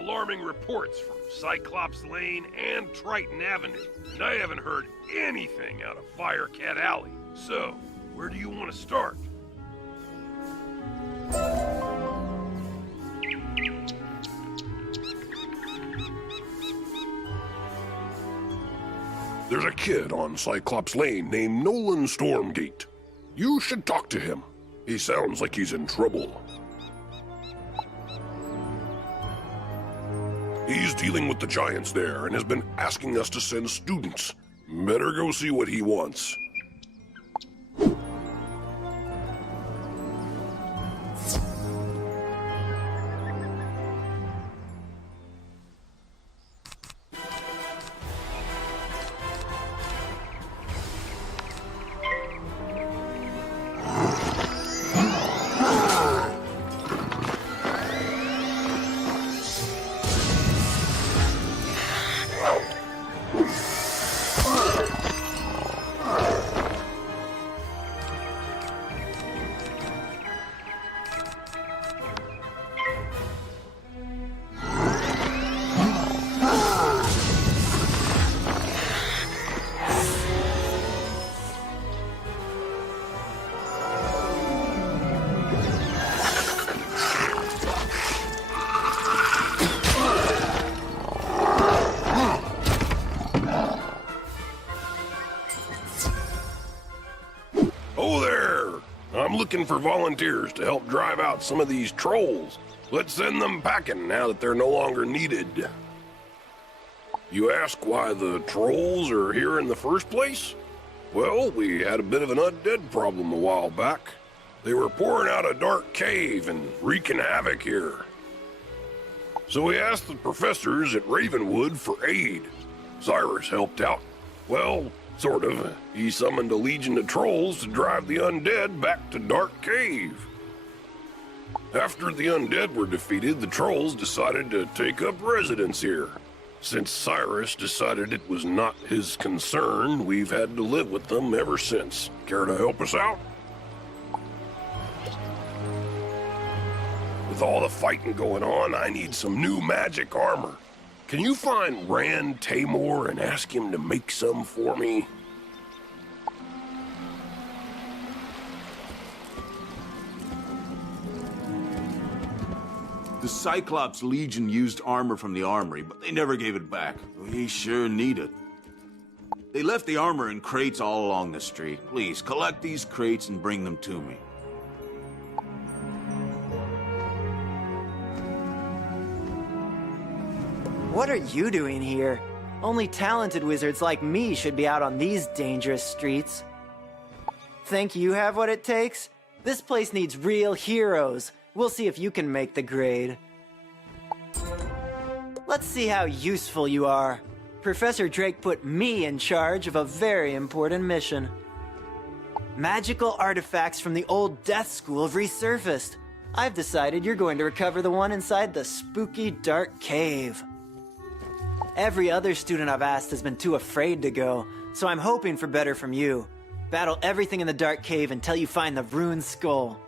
alarming reports from Cyclops Lane and Triton Avenue, and I haven't heard anything out of Firecat Alley. So, where do you want to start? There's a kid on Cyclops Lane named Nolan Stormgate. You should talk to him. He sounds like he's in trouble. He's dealing with the giants there and has been asking us to send students. Better go see what he wants. I'm looking for volunteers to help drive out some of these trolls. Let's send them packing now that they're no longer needed. You ask why the trolls are here in the first place? Well, we had a bit of an undead problem a while back. They were pouring out a dark cave and wreaking havoc here. So we asked the professors at Ravenwood for aid. Cyrus helped out. Well, sort of. He summoned a legion of trolls to drive the undead back to Dark Cave. After the undead were defeated, the trolls decided to take up residence here. Since Cyrus decided it was not his concern, we've had to live with them ever since. Care to help us out? With all the fighting going on, I need some new magic armor. Can you find Rand Tamor and ask him to make some for me? The Cyclops Legion used armor from the armory, but they never gave it back. We sure need it. They left the armor in crates all along the street. Please, collect these crates and bring them to me. What are you doing here? Only talented wizards like me should be out on these dangerous streets. Think you have what it takes? This place needs real heroes. We'll see if you can make the grade. Let's see how useful you are. Professor Drake put me in charge of a very important mission. Magical artifacts from the old Death School have resurfaced. I've decided you're going to recover the one inside the spooky dark cave. Every other student I've asked has been too afraid to go, so I'm hoping for better from you. Battle everything in the dark cave until you find the ruined skull.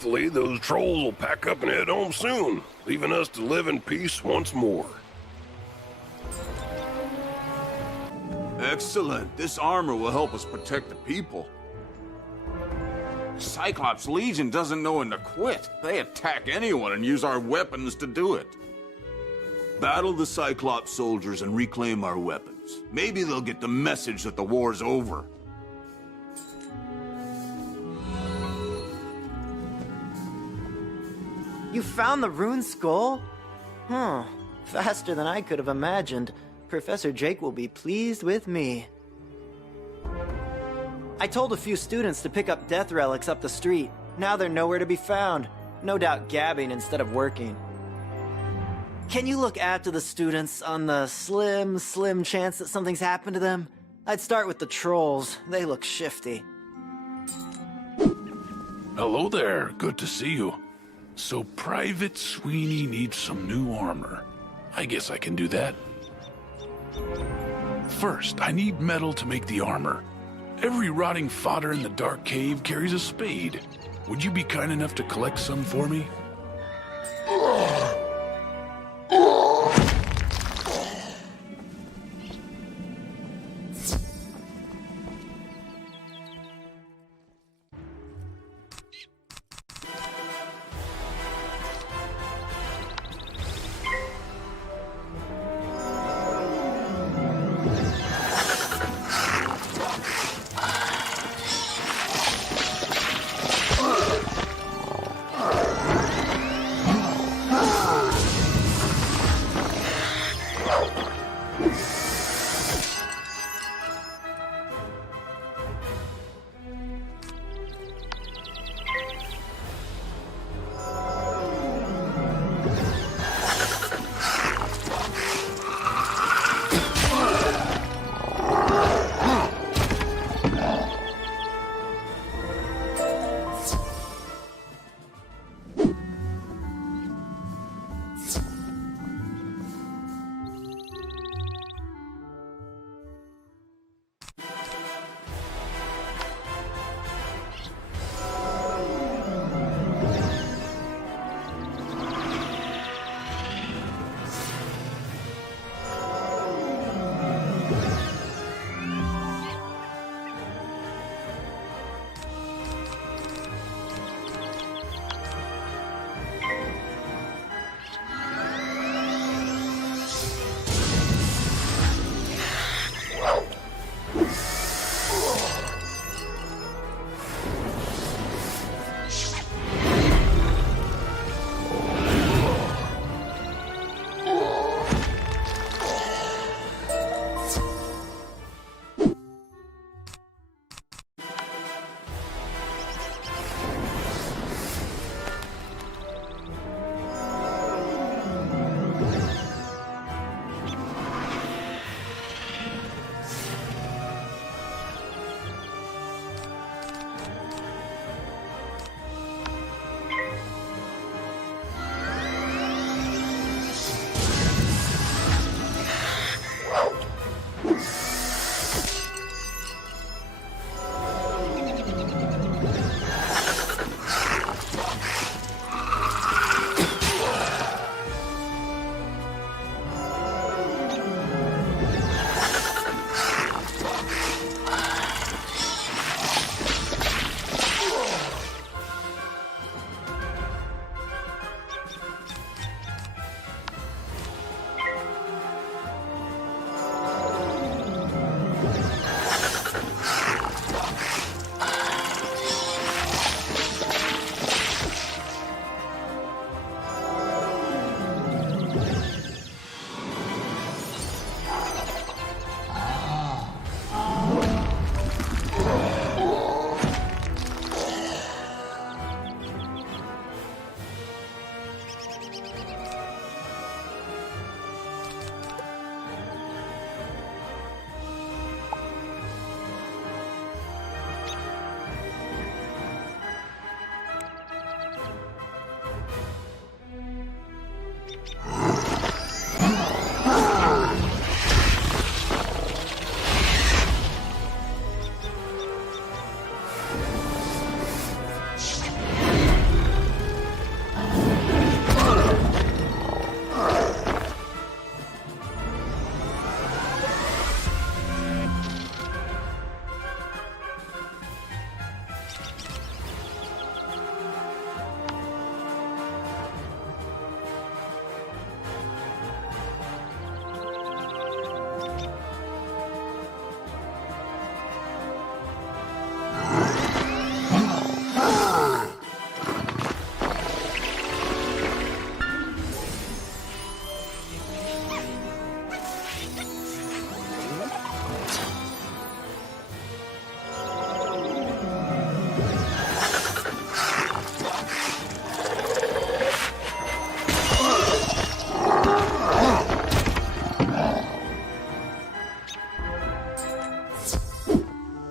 Hopefully, those trolls will pack up and head home soon, leaving us to live in peace once more. Excellent. This armor will help us protect the people. Cyclops Legion doesn't know when to quit. They attack anyone and use our weapons to do it. Battle the Cyclops soldiers and reclaim our weapons. Maybe they'll get the message that the war's over. You found the rune skull? Huh. Faster than I could have imagined. Professor Drake will be pleased with me. I told a few students to pick up death relics up the street. Now they're nowhere to be found. No doubt gabbing instead of working. Can you look after the students on the slim chance that something's happened to them? I'd start with the trolls. They look shifty. Hello there, good to see you. So Private Sweeney needs some new armor. I guess I can do that. First, I need metal to make the armor. Every rotting fodder in the dark cave carries a spade. Would you be kind enough to collect some for me?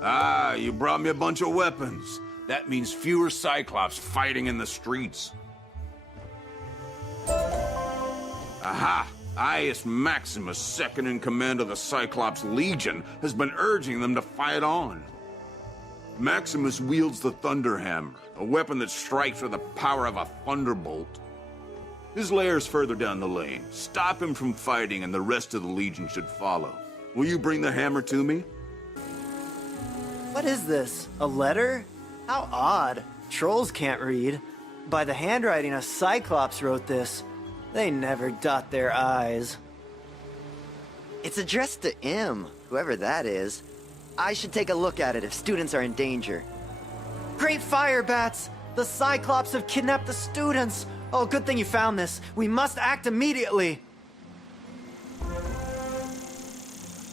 Ah, you brought me a bunch of weapons. That means fewer Cyclops fighting in the streets. Aha! Ius Maximus, second in command of the Cyclops Legion, has been urging them to fight on. Maximus wields the Thunder Hammer, a weapon that strikes with the power of a thunderbolt. His lair's further down the lane. Stop him from fighting and the rest of the Legion should follow. Will you bring the hammer to me? What is this? A letter? How odd. Trolls can't read. By the handwriting, a Cyclops wrote this. They never dot their I's. It's addressed to him, whoever that is. I should take a look at it if students are in danger. Great fire, Bats! The Cyclops have kidnapped the students! Oh, good thing you found this. We must act immediately!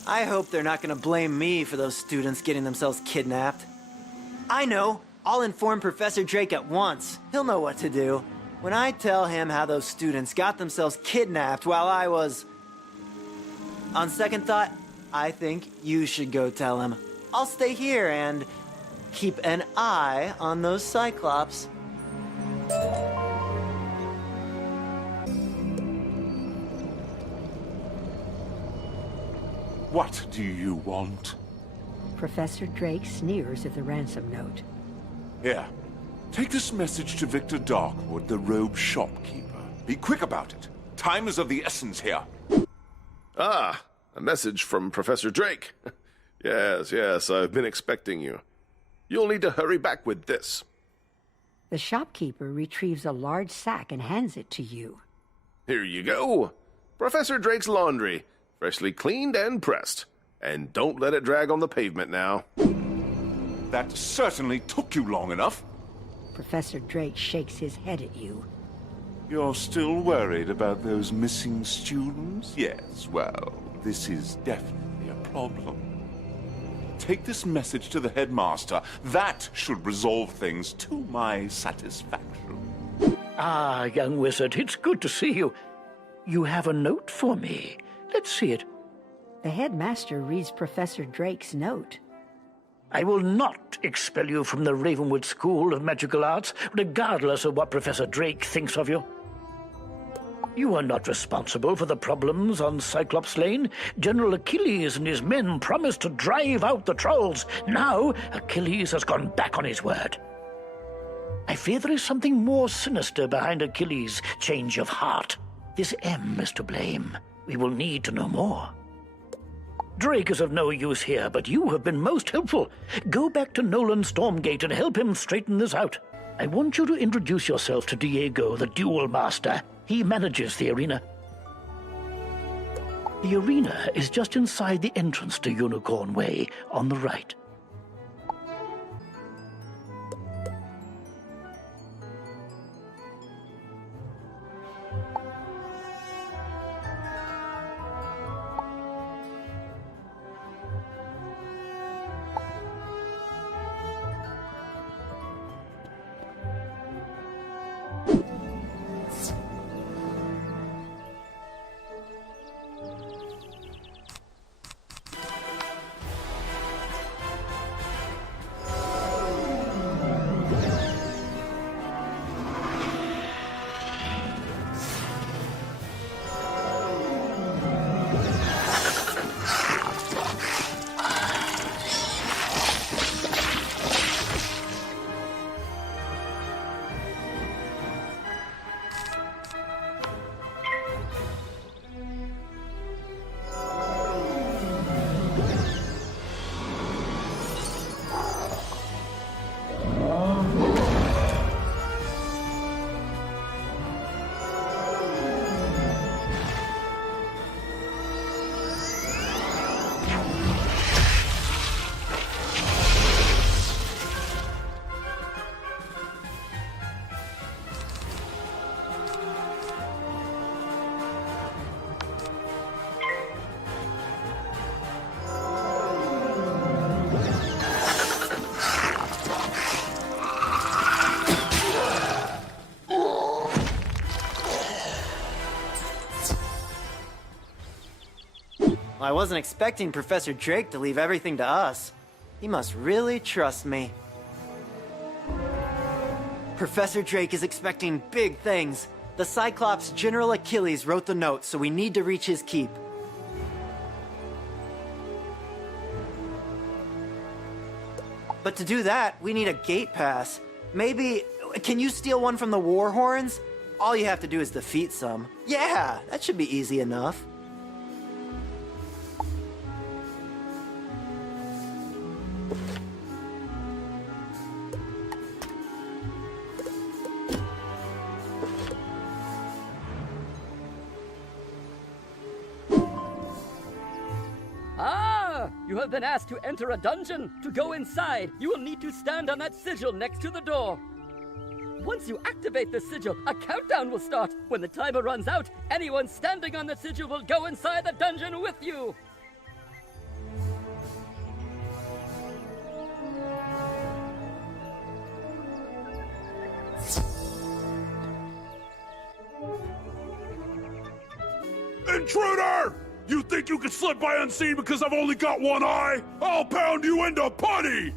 I hope they're not gonna blame me for those students getting themselves kidnapped. I know! I'll inform Professor Drake at once. He'll know what to do. When I tell him how those students got themselves kidnapped while I was... On second thought, I think you should go tell him. I'll stay here and keep an eye on those Cyclops. What do you want? Professor Drake sneers at the ransom note. Here, take this message to Victor Darkwood, the robe shopkeeper. Be quick about it. Time is of the essence here. Ah, a message from Professor Drake. Yes, I've been expecting you. You'll need to hurry back with this. The shopkeeper retrieves a large sack and hands it to you. Here you go. Professor Drake's laundry, freshly cleaned and pressed. And don't let it drag on the pavement now. That certainly took you long enough. Professor Drake shakes his head at you. You're still worried about those missing students? Yes, well, this is definitely a problem. Take this message to the headmaster. That should resolve things to my satisfaction. Ah, young wizard, it's good to see you. You have a note for me. Let's see it. The headmaster reads Professor Drake's note. I will not expel you from the Ravenwood School of Magical Arts, regardless of what Professor Drake thinks of you. You are not responsible for the problems on Cyclops Lane. General Achilles and his men promised to drive out the trolls. Now, Achilles has gone back on his word. I fear there is something more sinister behind Achilles' change of heart. This M is to blame. We will need to know more. Drake is of no use here, but you have been most helpful. Go back to Nolan Stormgate and help him straighten this out. I want you to introduce yourself to Diego, the Duel Master. He manages the arena. The arena is just inside the entrance to Unicorn Way, on the right. I wasn't expecting Professor Drake to leave everything to us. He must really trust me. Professor Drake is expecting big things. The Cyclops General Achilles wrote the note, so we need to reach his keep. But to do that, we need a gate pass. Maybe, can you steal one from the War Horns? All you have to do is defeat some. Yeah, that should be easy enough. You have been asked to enter a dungeon. To go inside, you will need to stand on that sigil next to the door. Once you activate the sigil, a countdown will start. When the timer runs out, anyone standing on the sigil will go inside the dungeon with you. Intruder! You think you can slip by unseen because I've only got one eye? I'll pound you into putty!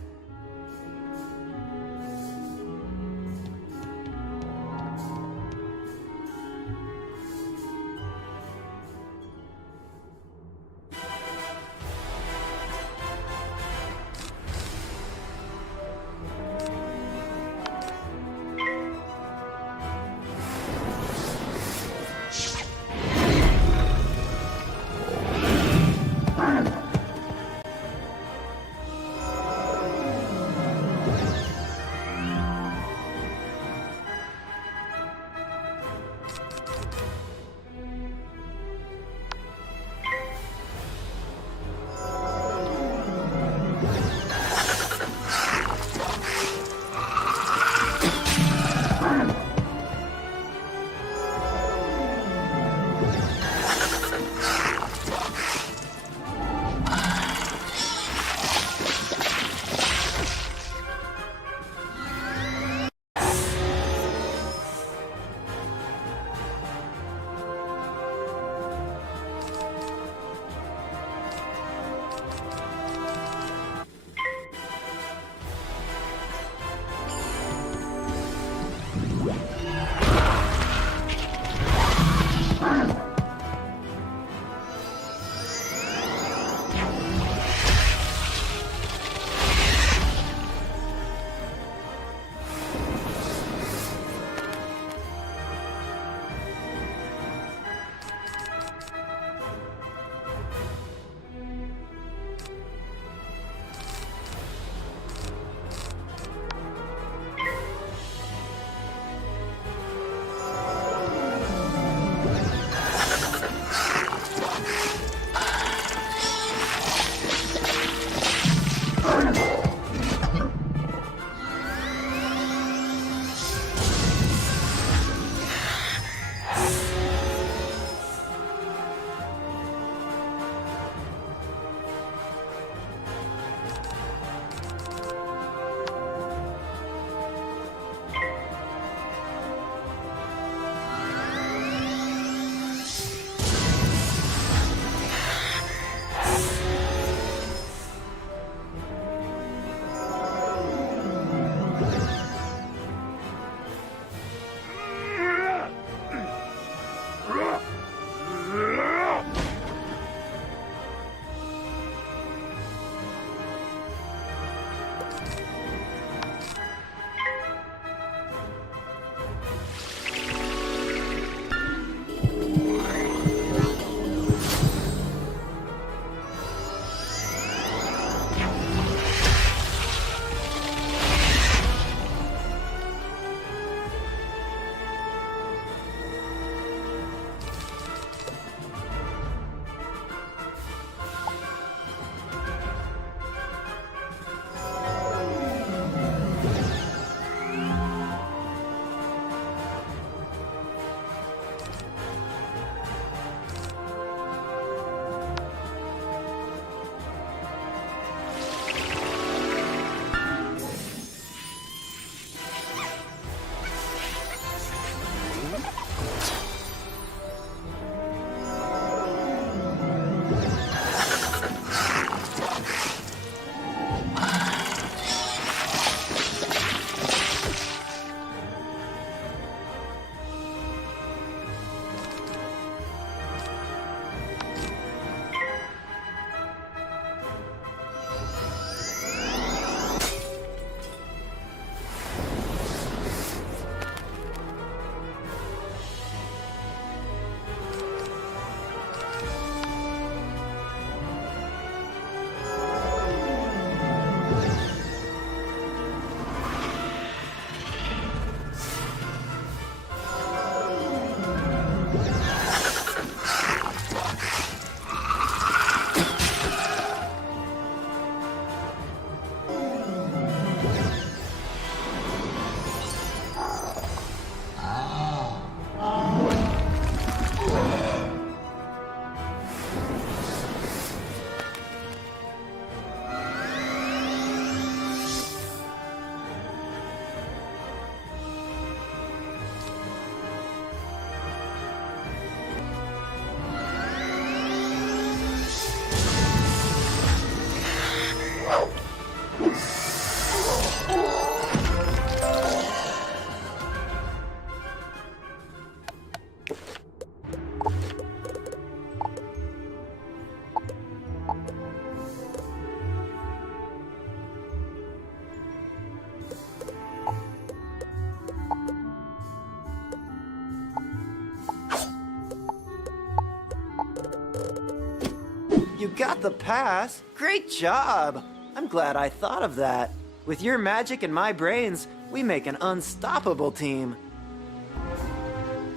You got the pass? Great job! I'm glad I thought of that. With your magic and my brains, we make an unstoppable team.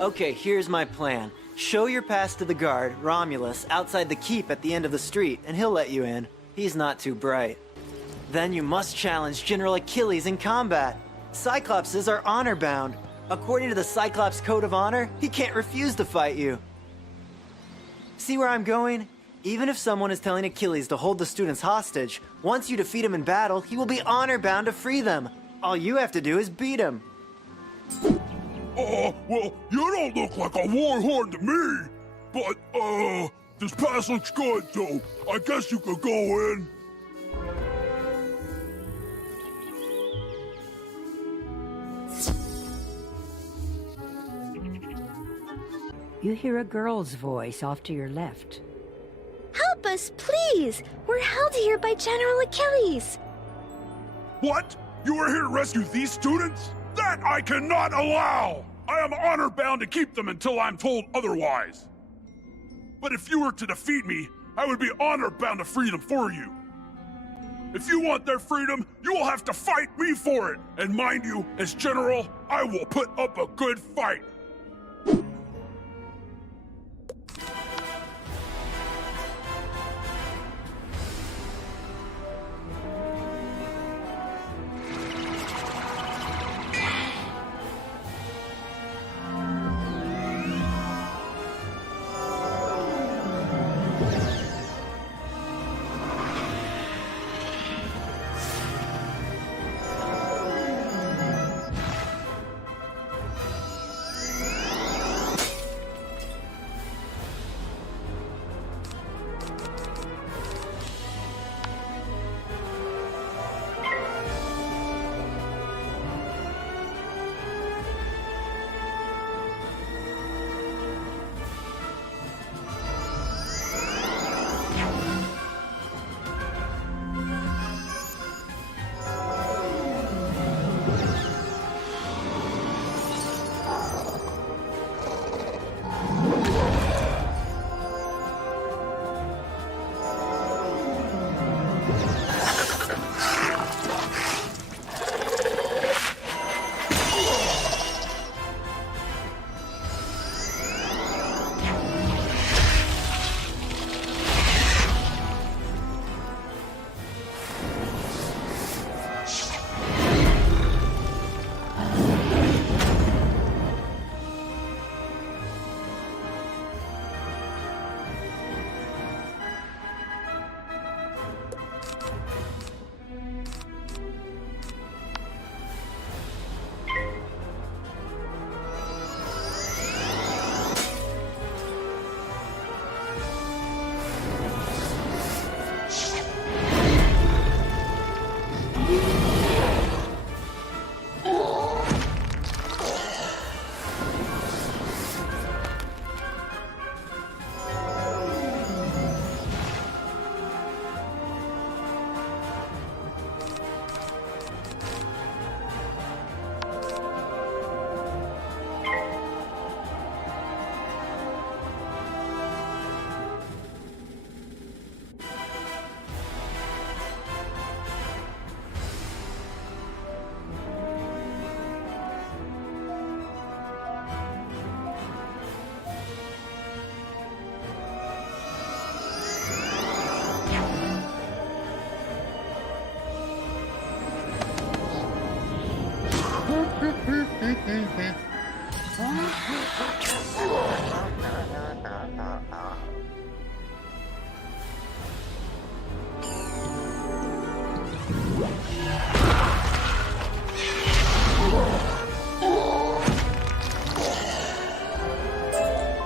Okay, here's my plan. Show your pass to the guard, Romulus, outside the keep at the end of the street, and he'll let you in. He's not too bright. Then you must challenge General Achilles in combat. Cyclopses are honor-bound. According to the Cyclops Code of Honor, he can't refuse to fight you. See where I'm going? Even if someone is telling Achilles to hold the students hostage, once you defeat him in battle, he will be honor-bound to free them. All you have to do is beat him. Well, you don't look like a warhorn to me. But, this pass looks good, so I guess you could go in. You hear a girl's voice off to your left. Help us, please! We're held here by General Achilles! What? You are here to rescue these students? That I cannot allow! I am honor-bound to keep them until I'm told otherwise. But if you were to defeat me, I would be honor-bound to free them for you. If you want their freedom, you will have to fight me for it. And mind you, as General, I will put up a good fight.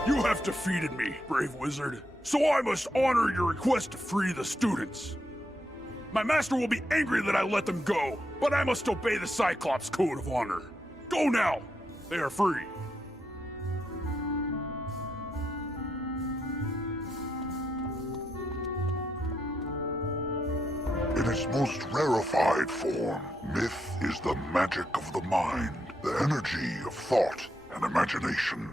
You have defeated me, brave wizard, so I must honor your request to free the students. My master will be angry that I let them go, but I must obey the Cyclops Code of Honor. Go now! They are free. In its most rarefied form, myth is the magic of the mind, the energy of thought and imagination.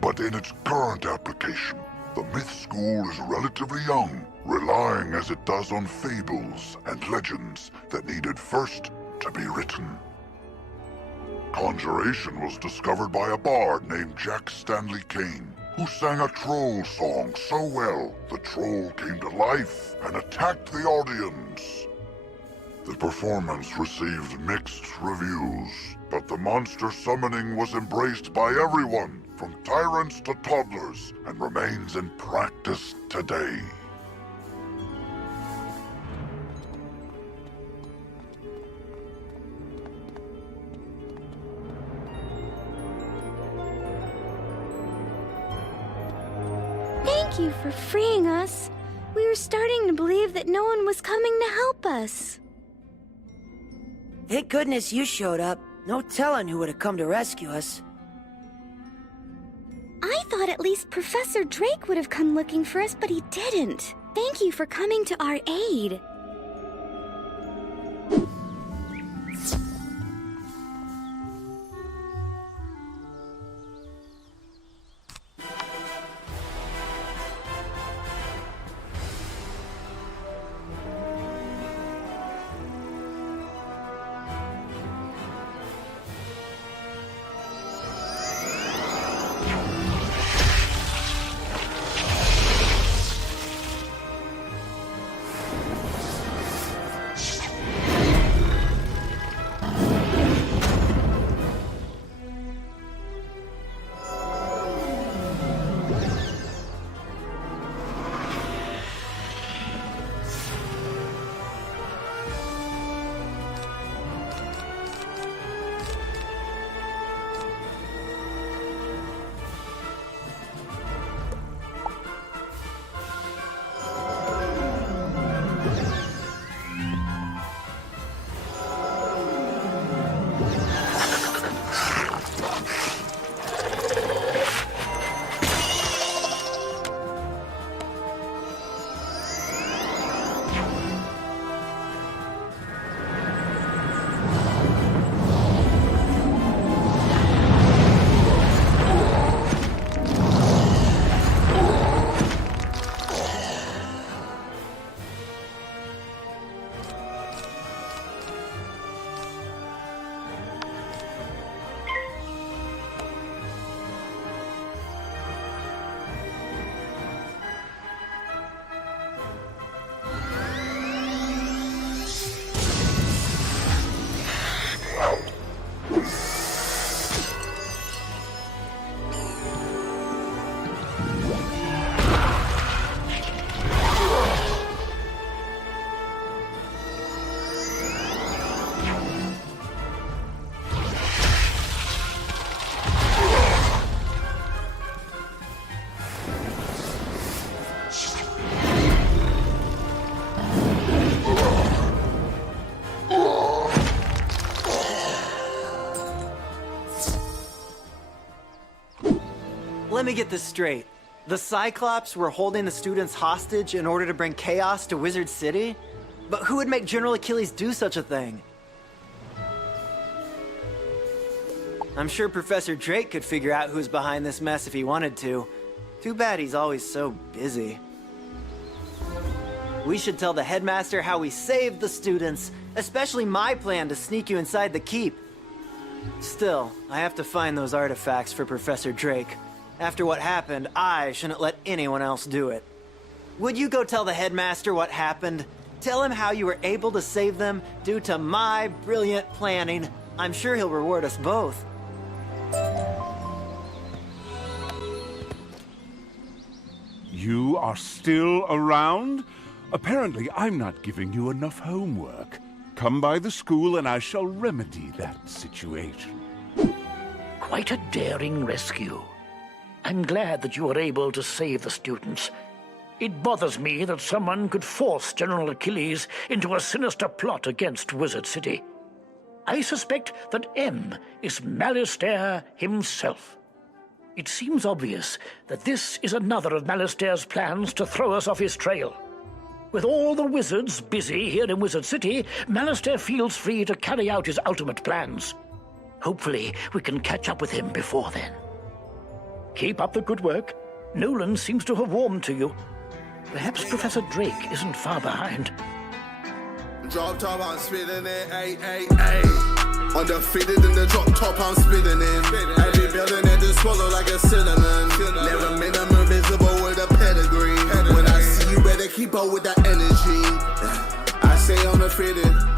But in its current application, The myth school is relatively young, relying as it does on fables and legends that needed first to be written. Conjuration was discovered by a bard named Jack Stanley Kane, who sang a troll song so well, the troll came to life and attacked the audience. The performance received mixed reviews, but the monster summoning was embraced by everyone, from tyrants to toddlers, and remains in practice today. Thank you for freeing us. We were starting to believe that no one was coming to help us. Thank goodness you showed up. No telling who would have come to rescue us. I thought at least Professor Drake would have come looking for us, but he didn't. Thank you for coming to our aid. Let me get this straight. The Cyclops were holding the students hostage in order to bring chaos to Wizard City? But who would make General Achilles do such a thing? I'm sure Professor Drake could figure out who's behind this mess if he wanted to. Too bad he's always so busy. We should tell the headmaster how we saved the students, especially my plan to sneak you inside the keep. Still, I have to find those artifacts for Professor Drake. After what happened, I shouldn't let anyone else do it. Would you go tell the headmaster what happened? Tell him how you were able to save them due to my brilliant planning. I'm sure he'll reward us both. You are still around? Apparently, I'm not giving you enough homework. Come by the school and I shall remedy that situation. Quite a daring rescue. I'm glad that you were able to save the students. It bothers me that someone could force General Achilles into a sinister plot against Wizard City. I suspect that M is Malastare himself. It seems obvious that this is another of Malastare's plans to throw us off his trail. With all the wizards busy here in Wizard City, Malastare feels free to carry out his ultimate plans. Hopefully, we can catch up with him before then. Keep up the good work. Nolan seems to have warmed to you. Perhaps Professor Drake isn't far behind. Drop top, I'm spitting it, ay, ay, ay. Undefeated in the drop top, I'm spitting it. Every building it just swallow like a cinnamon. Never minimum visible with a pedigree. When I see you, better keep up with that energy. I stay undefeated.